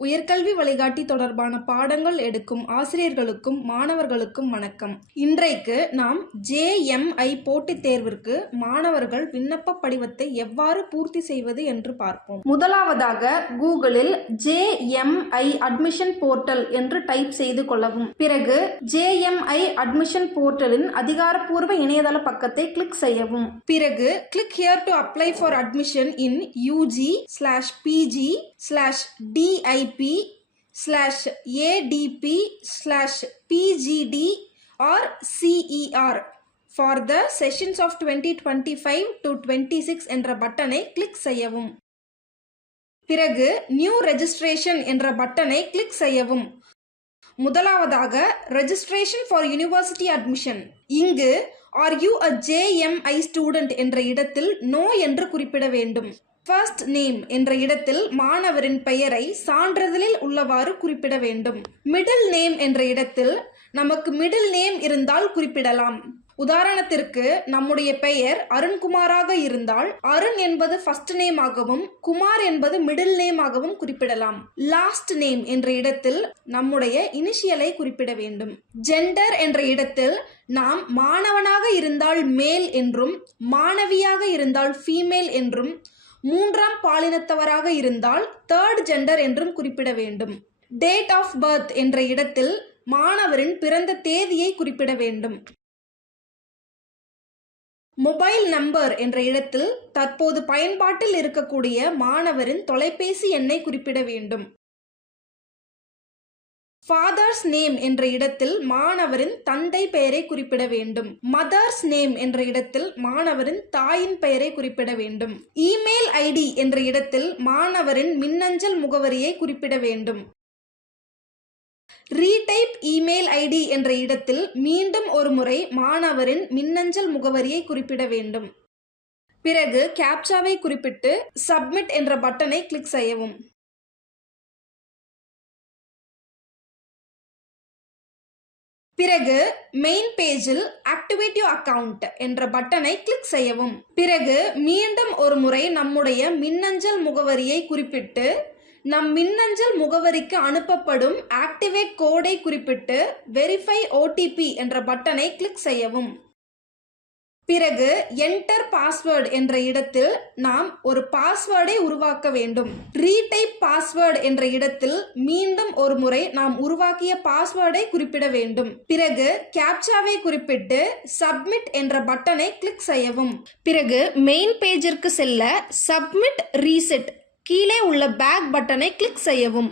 உயர்கல்வி வழிகாட்டி தொடர்பான பாடங்கள் எடுக்கும் ஆசிரியர்களுக்கும் மாணவர்களுக்கும் வணக்கம். இன்றைக்கு நாம் JMI போட்டித் தேர்விற்கு மாணவர்கள் விண்ணப்ப படிவத்தை எவ்வாறு பூர்த்தி செய்வது என்று பார்ப்போம். முதலாவதாக கூகுளில் JMI அட்மிஷன் போர்ட்டல் என்று டைப் செய்து கொள்ளவும். பிறகு JMI அட்மிஷன் போர்ட்டலின் அதிகாரப்பூர்வ இணையதள பக்கத்தை கிளிக் செய்யவும். பிறகு click here to apply for admission in UG/PG/DIP/ADP/PGD or CER for the sessions of 2025 to 26 என்ற பட்டனை கிளிக் செய்யவும். பிறகு நியூ ரெஜிஸ்ட்ரேஷன் என்ற பட்டனை கிளிக் செய்யவும். முதலாவதாக ரெஜிஸ்ட்ரேஷன் ஃபார் யூனிவர்சிட்டி அட்மிஷன். இங்கு R you a JMI student என்ற இடத்தில் நோ என்று குறிப்பிட வேண்டும். ஃபர்ஸ்ட் நேம் என்ற இடத்தில் மாணவரின் பெயரை சான்றிதழில் உள்ளவாறு குறிப்பிட வேண்டும். மிடில் நேம் என்ற இடத்தில் நமக்கு மிடில் நேம் இருந்தால் குறிப்பிடலாம். உதாரணத்திற்கு நம்முடைய பெயர் அருண்குமாராக இருந்தால் அருண் என்பது ஃபர்ஸ்ட் நேம் ஆகவும் குமார் என்பது மிடில் நேம் ஆகவும் குறிப்பிடலாம். லாஸ்ட் நேம் என்ற இடத்தில் நம்முடைய இனிஷியலை குறிப்பிட வேண்டும். ஜெண்டர் என்ற இடத்தில் நாம் மாணவனாக இருந்தால் மேல் என்றும் மாணவியாக இருந்தால் ஃபீமேல் என்றும் மூன்றாம் பாலினத்தவராக இருந்தால் தேர்ட் ஜெண்டர் என்றும் குறிப்பிட வேண்டும். டேட் ஆஃப் பர்த் என்ற இடத்தில் மாணவரின் பிறந்த தேதியை குறிப்பிட வேண்டும். மொபைல் நம்பர் என்ற இடத்தில் தற்போது பயன்பாட்டில் இருக்கக்கூடிய மாணவரின் தொலைபேசி எண்ணை குறிப்பிட வேண்டும். ஃபாதர்ஸ் நேம் என்ற இடத்தில் மாணவரின் தந்தை பெயரை குறிப்பிட வேண்டும். மதர்ஸ் நேம் என்ற இடத்தில் மாணவரின் தாயின் பெயரை குறிப்பிட வேண்டும். இமெயில் ஐடி என்ற இடத்தில் மாணவரின் மின்னஞ்சல் முகவரியை குறிப்பிட வேண்டும். ரீடைப் இமெயில் ஐடி என்ற இடத்தில் மீண்டும் ஒரு முறை மாணவரின் மின்னஞ்சல் முகவரியை குறிப்பிட வேண்டும். பிறகு கேப்சாவை குறிப்பிட்டு சப்மிட் என்ற பட்டனை கிளிக் செய்யவும். பிறகு மெயின் பேஜில் ஆக்டிவேட் யுவர் அக்கவுண்ட் என்ற பட்டனை கிளிக் செய்யவும். பிறகு மீண்டும் ஒரு முறை நம்முடைய மின்னஞ்சல் முகவரியை குறிப்பிட்டு நம் மின்னஞ்சல் முகவரிக்கு அனுப்பப்படும் ஆக்டிவேட் கோடை குறிப்பிட்டு வெரிஃபை OTP என்ற பட்டனை கிளிக் செய்யவும். பிறகு என்டர் பாஸ்வேர்டு என்ற இடத்தில் நாம் ஒரு பாஸ்வேர்டை உருவாக்க வேண்டும். ரீடைப் பாஸ்வேர்டு என்ற இடத்தில் மீண்டும் ஒரு முறை நாம் உருவாக்கிய பாஸ்வேர்டை குறிப்பிட வேண்டும். பிறகு கேப்சாவை குறிப்பிட்டு சப்மிட் என்ற பட்டனை கிளிக் செய்யவும். பிறகு மெயின் பேஜிற்கு செல்ல சப்மிட் ரீசெட் கீழே உள்ள பேக் பட்டனை கிளிக் செய்யவும்.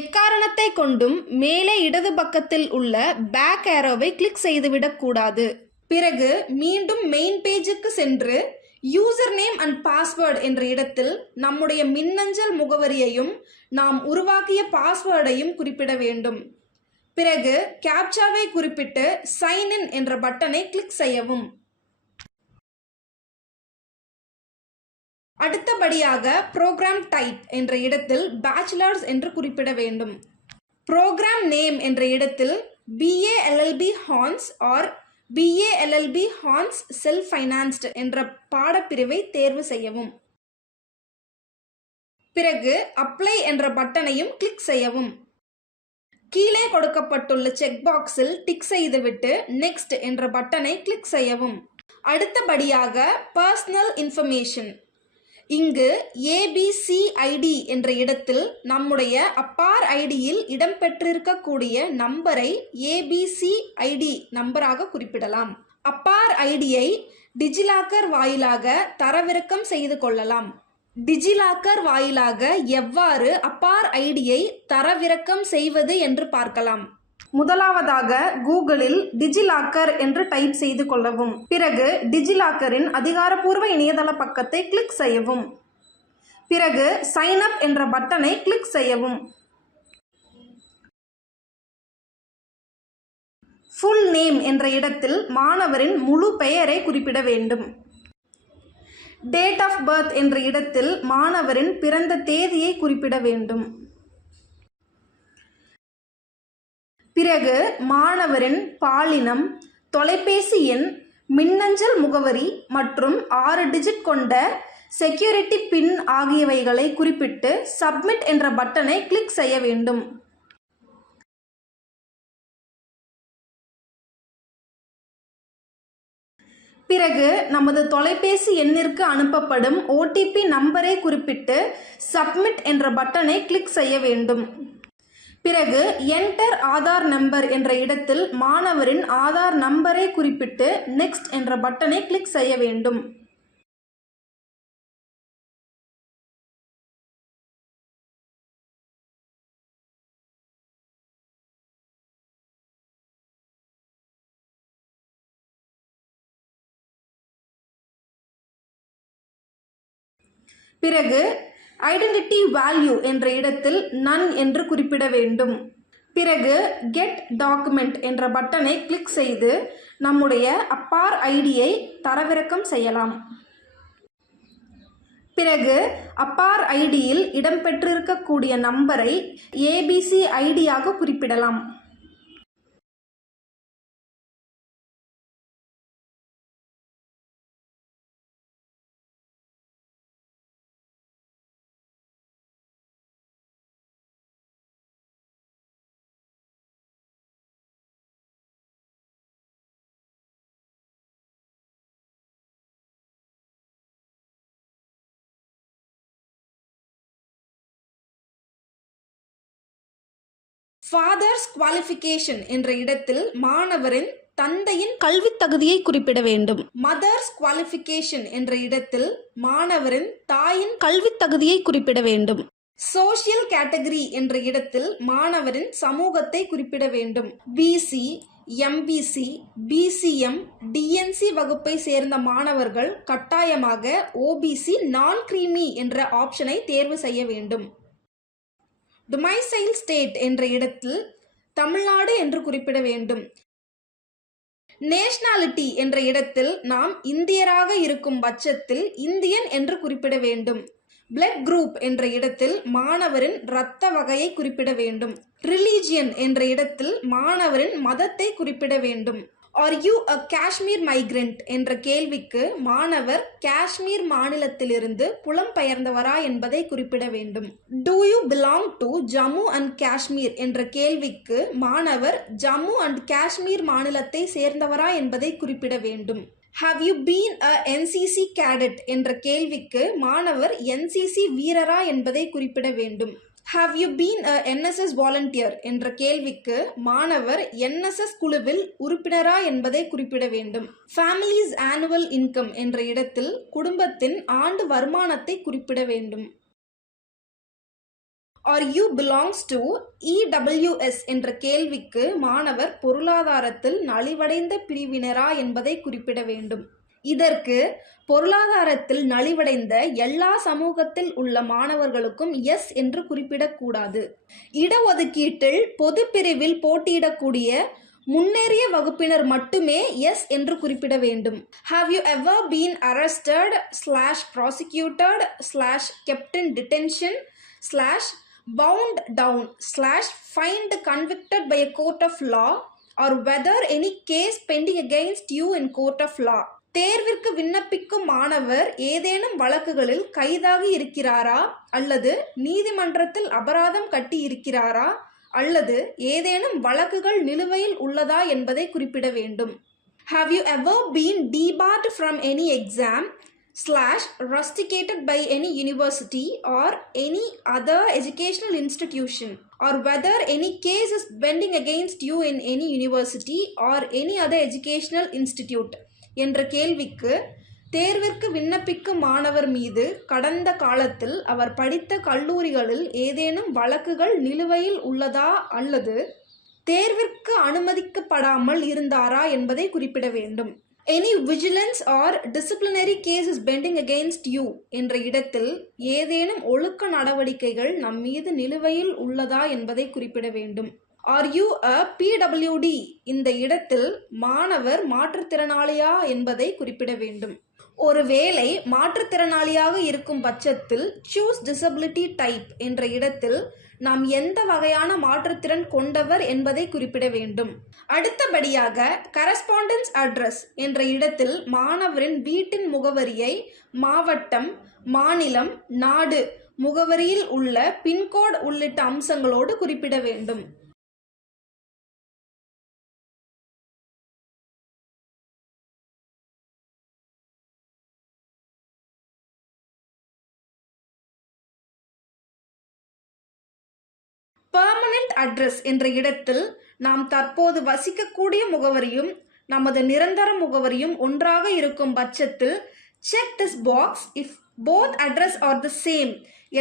எக்காரணத்தை கொண்டும் மேலே இடது பக்கத்தில் உள்ள பேக் ஏரோவை கிளிக் செய்துவிடக் கூடாது. பிறகு மீண்டும் மெயின் பேஜுக்கு சென்று யூசர் நேம் அண்ட் பாஸ்வேர்டு என்ற இடத்தில் நம்முடைய மின்னஞ்சல் முகவரியையும் நாம் உருவாக்கிய பாஸ்வேர்டையும் குறிப்பிட வேண்டும். பிறகு கேப்சாவை குறிப்பிட்டு சைன் இன் என்ற பட்டனை கிளிக் செய்யவும். அடுத்தபடியாக ப்ரோக்ராம் டைப் என்ற இடத்தில் பேச்சுலர்ஸ் என்று குறிப்பிட வேண்டும். ப்ரோக்ராம் நேம் என்ற இடத்தில் BA LLB horns R BA LLB horns self ஃபைனான்ஸ்ட் என்ற பாடப்பிரிவை தேர்வு செய்யவும். பிறகு அப்ளை என்ற பட்டனையும் கிளிக் செய்யவும். கீழே கொடுக்கப்பட்டுள்ள செக் பாக்ஸில் டிக் செய்துவிட்டு நெக்ஸ்ட் என்ற பட்டனை கிளிக் செய்யவும். அடுத்தபடியாக பர்சனல் இன்ஃபர்மேஷன். இங்கு ABCID என்ற இடத்தில் நம்முடைய அப்பார் ஐடியில் இடம்பெற்றிருக்கக்கூடிய நம்பரை ABCID நம்பராக குறிப்பிடலாம். அப்பார் ஐடியை டிஜிலாக்கர் வாயிலாக தரவிறக்கம் செய்து கொள்ளலாம். டிஜிலாக்கர் வாயிலாக எவ்வாறு அப்பார் ஐடியை தரவிறக்கம் செய்வது என்று பார்க்கலாம். முதலாவதாக கூகுளில் டிஜிலாக்கர் என்று டைப் செய்து கொள்ளவும். பிறகு டிஜிலாக்கரின் அதிகாரப்பூர்வ இணையதள பக்கத்தை கிளிக் செய்யவும். பிறகு சைன் அப் என்ற பட்டனை கிளிக் செய்யவும். ஃபுல் நேம் என்ற இடத்தில் மாணவரின் முழு பெயரை குறிப்பிட வேண்டும். டேட் ஆஃப் பர்த் என்ற இடத்தில் மாணவரின் பிறந்த தேதியை குறிப்பிட வேண்டும். பிறகு மாணவரின் பாலினம், தொலைபேசி எண், மின்னஞ்சல் முகவரி மற்றும் 6 டிஜிட் கொண்ட செக்யூரிட்டி பின் ஆகியவைகளை குறிப்பிட்டு சப்மிட் என்ற பட்டனை கிளிக் செய்ய வேண்டும். பிறகு நமது தொலைபேசி எண்ணிற்கு அனுப்பப்படும் OTP நம்பரை குறிப்பிட்டு சப்மிட் என்ற பட்டனை கிளிக் செய்ய வேண்டும். பிறகு என்டர் ஆதார் நம்பர் என்ற இடத்தில் மாணவரின் ஆதார் நம்பரை குறிப்பிட்டு நெக்ஸ்ட் என்ற பட்டனை கிளிக் செய்ய வேண்டும். பிறகு ஐடென்டிட்டி வேல்யூ என்ற இடத்தில் நன் என்று குறிப்பிட வேண்டும். பிறகு கெட் டாக்குமெண்ட் என்ற பட்டனை கிளிக் செய்து நம்முடைய அப்பார் ஐடியை தரவிறக்கம் செய்யலாம். பிறகு அப்பார் ஐடியில் இடம்பெற்றிருக்கக்கூடிய நம்பரை ABC ஐடியாக குறிப்பிடலாம். ஃபாதர்ஸ் குவாலிஃபிகேஷன் என்ற இடத்தில் மாணவரின் தந்தையின் கல்வித் தகுதியை குறிப்பிட வேண்டும். மதர்ஸ் குவாலிஃபிகேஷன் என்ற இடத்தில் மாணவரின் தாயின் கல்வித் தகுதியை குறிப்பிட வேண்டும். சோஷியல் கேட்டகரி என்ற இடத்தில் மாணவரின் சமூகத்தை குறிப்பிட வேண்டும். BC, MBC, BCM, DNC வகுப்பை சேர்ந்த மாணவர்கள் கட்டாயமாக OBC நான் கிரீமி என்ற ஆப்ஷனை தேர்வு செய்ய வேண்டும். டொமைசைல் ஸ்டேட் என்ற இடத்தில் தமிழ்நாடு என்று குறிப்பிட வேண்டும். நேஷனாலிட்டி என்ற இடத்தில் நாம் இந்தியராக இருக்கும் பட்சத்தில் இந்தியன் என்று குறிப்பிட வேண்டும். பிளட் குரூப் என்ற இடத்தில் மாணவரின் இரத்த வகையை குறிப்பிட வேண்டும். ரிலீஜியன் என்ற இடத்தில் மாணவரின் மதத்தை குறிப்பிட வேண்டும். Are you a Kashmir migrant என்ற கேள்விக்கு மாணவர் காஷ்மீர் மாநிலத்திலிருந்து புலம்பெயர்ந்தவரா என்பதை குறிப்பிட வேண்டும். Do you belong to Jammu and Kashmir என்ற கேள்விக்கு மாணவர் ஜம்மு அண்ட் காஷ்மீர் மாநிலத்தை சேர்ந்தவரா என்பதை குறிப்பிட வேண்டும். Have you been a NCC cadet என்ற கேள்விக்கு மாணவர் NCC வீரரா என்பதை குறிப்பிட வேண்டும். Have you been a NSS volunteer என்ற கேள்விக்கு மாணவர் NSS குழுவில் உறுப்பினரா என்பதை குறிப்பிட வேண்டும். ஃபேமிலிஸ் ஆனுவல் இன்கம் என்ற இடத்தில் குடும்பத்தின் ஆண்டு வருமானத்தை குறிப்பிட வேண்டும். Are you belongs to EWS என்ற கேள்விக்கு மாணவர் பொருளாதாரத்தில் நலிவடைந்த பிரிவினரா என்பதை குறிப்பிட வேண்டும். இதற்கு பொருளாதாரத்தில் நலிவடைந்த எல்லா சமூகத்தில் உள்ள மாணவர்களுக்கும் எஸ் என்று குறிப்பிடக்கூடாது. இடஒதுக்கீட்டில் பொது பிரிவில் போட்டியிடக்கூடிய முன்னேறிய வகுப்பினர் மட்டுமே எஸ் என்று குறிப்பிட வேண்டும். Have you ever been arrested /prosecuted /kept in detention /bound down /fined convicted by a court of law or whether any case pending against you in court of law. தேர்விற்கு விண்ணப்பிக்கும் மாணவர் ஏதேனும் வழக்குகளில் கைதாகி இருக்கிறாரா அல்லது நீதிமன்றத்தில் அபராதம் கட்டி இருக்கிறாரா அல்லது ஏதேனும் வழக்குகள் நிலுவையில் உள்ளதா என்பதை குறிப்பிட வேண்டும். Have you ever been debarred from any exam /rusticated by any university or any other educational institution, or whether any case is pending against you in any university or any other educational institute என்ற கேள்விக்கு தேர்விற்கு விண்ணப்பிக்கும் மாணவர் மீது கடந்த காலத்தில் அவர் படித்த கல்லூரிகளில் ஏதேனும் வழக்குகள் நிலுவையில் உள்ளதா அல்லது தேர்விற்கு அனுமதிக்கப்படாமல் இருந்தாரா என்பதை குறிப்பிட வேண்டும். Any vigilance or disciplinary case is pending against you என்ற இடத்தில் ஏதேனும் ஒழுக்க நடவடிக்கைகள் நம் மீது நிலுவையில் உள்ளதா என்பதை குறிப்பிட வேண்டும். Are you a PWD இந்த இடத்தில் மாணவர் மாற்றுத்திறனாளியா என்பதை குறிப்பிட வேண்டும். ஒருவேளை மாற்றுத்திறனாளியாக இருக்கும் பட்சத்தில் சூஸ் டிசபிலிட்டி டைப் என்ற இடத்தில் நாம் எந்த வகையான மாற்றுத்திறன் கொண்டவர் என்பதை குறிப்பிட வேண்டும். அடுத்தபடியாக கரஸ்பாண்டன்ஸ் அட்ரஸ் என்ற இடத்தில் மாணவரின் வீட்டின் முகவரியை மாவட்டம், மாநிலம், நாடு, முகவரியில் உள்ள பின்கோட் உள்ளிட்ட அம்சங்களோடு குறிப்பிட வேண்டும். பெர்மனன்ட் அட்ரஸ் என்ற இடத்தில் நாம் தற்போது வசிக்கக்கூடிய முகவரியும் நமது நிரந்தர முகவரியும் ஒன்றாக இருக்கும் பட்சத்தில் check this box if both address R the same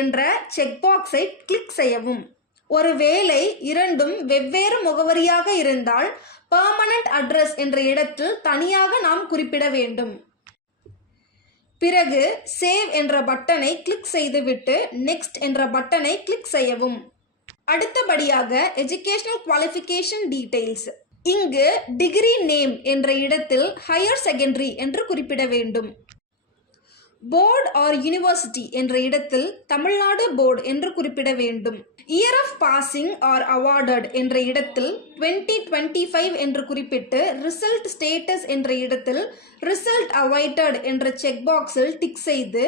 என்ற செக் பாக்ஸை கிளிக் செய்யவும். ஒருவேளை இரண்டும் வெவ்வேறு முகவரியாக இருந்தால் பெர்மனன்ட் அட்ரஸ் என்ற இடத்தில் தனியாக நாம் குறிப்பிட வேண்டும். பிறகு சேவ் என்ற பட்டனை கிளிக் செய்துவிட்டு நெக்ஸ்ட் என்ற பட்டனை கிளிக் செய்யவும். அடுத்தபடியாக எஜுகேஷனல் குவாலிஃபிகேஷன் டீடைல்ஸ். இங்கு டிகிரி நேம் என்ற இடத்தில் ஹையர் செகண்டரி என்று குறிப்பிட வேண்டும். போர்டு ஆர் யூனிவர்சிட்டி என்ற இடத்தில் தமிழ்நாடு போர்டு என்று குறிப்பிட வேண்டும். Year of passing or awarded என்ற இடத்தில் 2025 என்று குறிப்பிட்டு ரிசல்ட் ஸ்டேட்டஸ் என்ற இடத்தில் ரிசல்ட் அவைட்டட் என்ற செக் பாக்ஸில் டிக் செய்து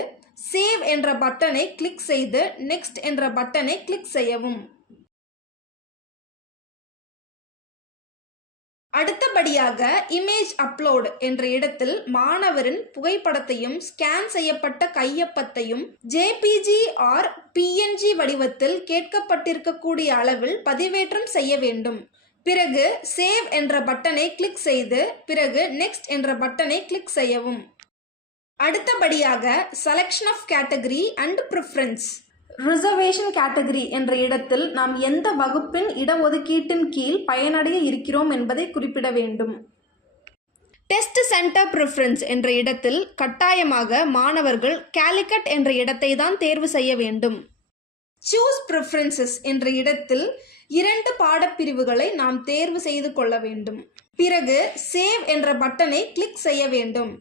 சேவ் என்ற பட்டனை கிளிக் செய்து நெக்ஸ்ட் என்ற பட்டனை கிளிக் செய்யவும். அடுத்தபடியாக இமேஜ் அப்லோட் என்ற இடத்தில் மாணவரின் புகைப்படத்தையும் ஸ்கேன் செய்யப்பட்ட கையொப்பத்தையும் ஜேபிஜி ஆர் பிஎன்ஜி வடிவத்தில் கேட்கப்பட்டிருக்கக்கூடிய அளவில் பதிவேற்றம் செய்ய வேண்டும். பிறகு சேவ் என்ற பட்டனை கிளிக் செய்து பிறகு நெக்ஸ்ட் என்ற பட்டனை கிளிக் செய்யவும். அடுத்தபடியாக selection of category and preference. Reservation category என்ற இடத்தில் நாம் எந்த வகுப்பின் இடஒதுக்கீட்டின் கீழ் பயனடைய இருக்கிறோம் என்பதை குறிப்பிட வேண்டும். டெஸ்ட் சென்டர் ப்ரிஃபரன்ஸ் என்ற இடத்தில் கட்டாயமாக மாணவர்கள் கேலிக்கட் என்ற இடத்தை தான் தேர்வு செய்ய வேண்டும். சூஸ் ப்ரிஃபரன்சஸ் என்ற இடத்தில் 2 பாடப்பிரிவுகளை நாம் தேர்வு செய்து கொள்ள வேண்டும். பிறகு சேவ் என்ற பட்டனை கிளிக் செய்ய வேண்டும்.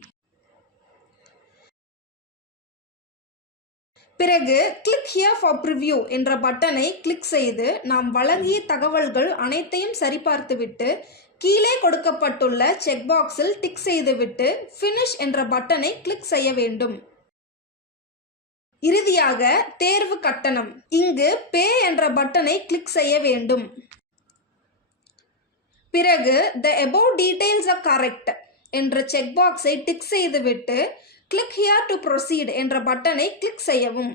பிறகு கிளிக் ஹியர் ஃபார் ப்ரிவ்யூ என்ற பட்டனை கிளிக் செய்து நாம் வழங்கிய தகவல்கள் அனைத்தையும் சரிபார்த்துவிட்டு கீழே கொடுக்கப்பட்டுள்ள செக் பாக்ஸில் டிக் செய்துவிட்டு ஃபினிஷ் என்ற பட்டனை கிளிக் செய்ய வேண்டும். இறுதியாக தேர்வு கட்டணம். இங்கு பே என்ற பட்டனை கிளிக் செய்ய வேண்டும். பிறகு the above details are correct என்ற செக் பாக்ஸை டிக் செய்துவிட்டு கிளிக் ஹியர் டு ப்ரொசீட் என்ற பட்டனை கிளிக் செய்யவும்.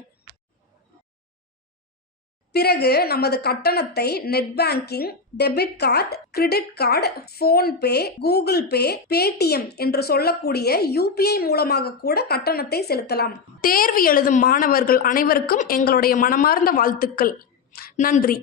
பிறகு நமது கட்டணத்தை net banking, debit card, credit card, PhonePe, Google Pay, Paytm என்று சொல்லக்கூடிய யூபிஐ மூலமாக கூட கட்டணத்தை செலுத்தலாம். தேர்வு எழுதும் மாணவர்கள் அனைவருக்கும் எங்களுடைய மனமார்ந்த வாழ்த்துக்கள். நன்றி.